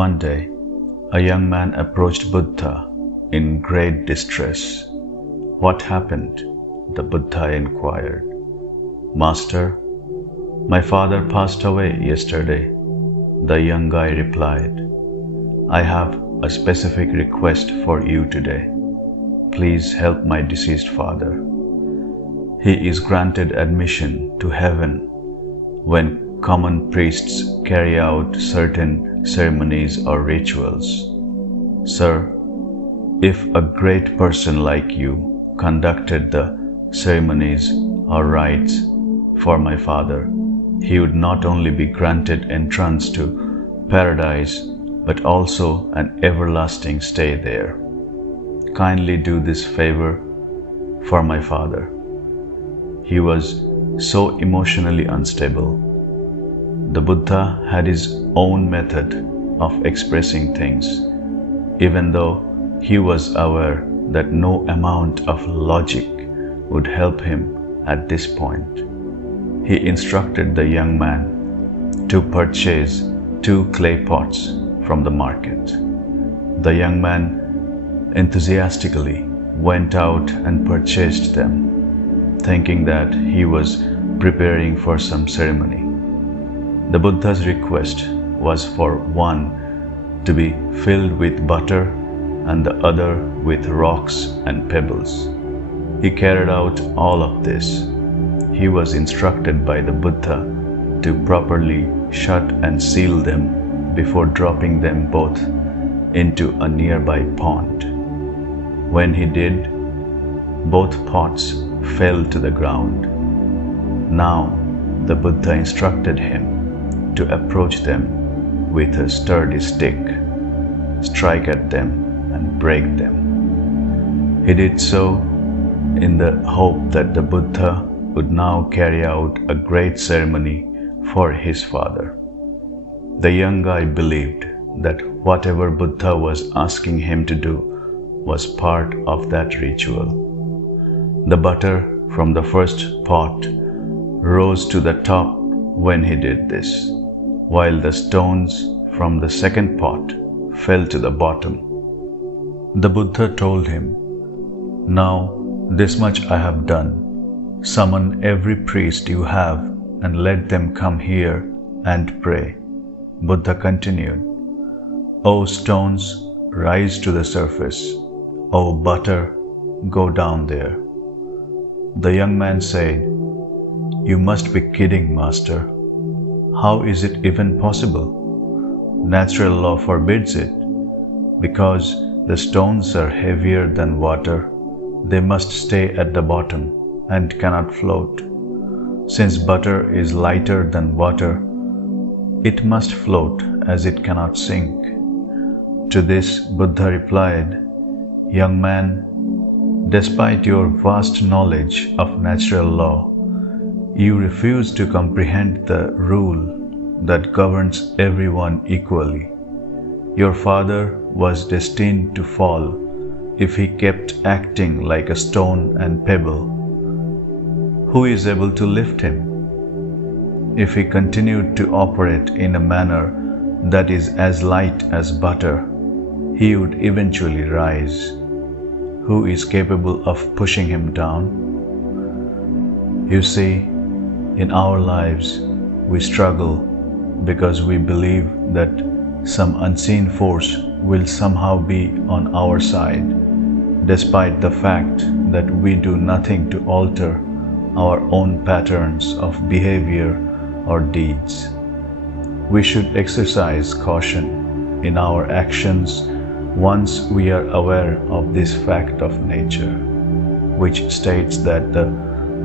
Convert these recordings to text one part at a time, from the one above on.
One day, a young man approached Buddha in great distress. "What happened?" the Buddha inquired. "Master, my father passed away yesterday," the young guy replied. "I have a specific request for you today. Please help my deceased father. He is granted admission to heaven when common priests carry out certain ceremonies or rituals. Sir, if a great person like you conducted the ceremonies or rites for my father, he would not only be granted entrance to paradise, but also an everlasting stay there. Kindly do this favor for my father." He was so emotionally unstable. The Buddha had his own method of expressing things, even though he was aware that no amount of logic would help him at this point. He instructed the young man to purchase 2 clay pots from the market. The young man enthusiastically went out and purchased them, thinking that he was preparing for some ceremony. The Buddha's request was for one to be filled with butter and the other with rocks and pebbles. He carried out all of this. He was instructed by the Buddha to properly shut and seal them before dropping them both into a nearby pond. When he did, both pots fell to the ground. Now the Buddha instructed him to approach them with a sturdy stick, strike at them and break them. He did so in the hope that the Buddha would now carry out a great ceremony for his father. The young guy believed that whatever Buddha was asking him to do was part of that ritual. The butter from the first pot rose to the top when he did this, while the stones from the second pot fell to the bottom. The Buddha told him, "Now this much I have done. Summon every priest you have and let them come here and pray." Buddha continued, "O stones, rise to the surface. O butter, go down there." The young man said, "You must be kidding, Master. How is it even possible? Natural law forbids it. Because the stones are heavier than water, they must stay at the bottom and cannot float. Since butter is lighter than water, it must float as it cannot sink." To this, Buddha replied, "Young man, despite your vast knowledge of natural law, you refuse to comprehend the rule that governs everyone equally. Your father was destined to fall if he kept acting like a stone and pebble. Who is able to lift him? If he continued to operate in a manner that is as light as butter, he would eventually rise. Who is capable of pushing him down? You see, in our lives, we struggle because we believe that some unseen force will somehow be on our side, despite the fact that we do nothing to alter our own patterns of behavior or deeds. We should exercise caution in our actions once we are aware of this fact of nature, which states that the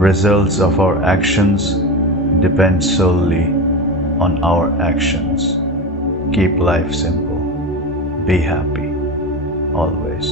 results of our actions depend solely on our actions. Keep life simple. Be happy always.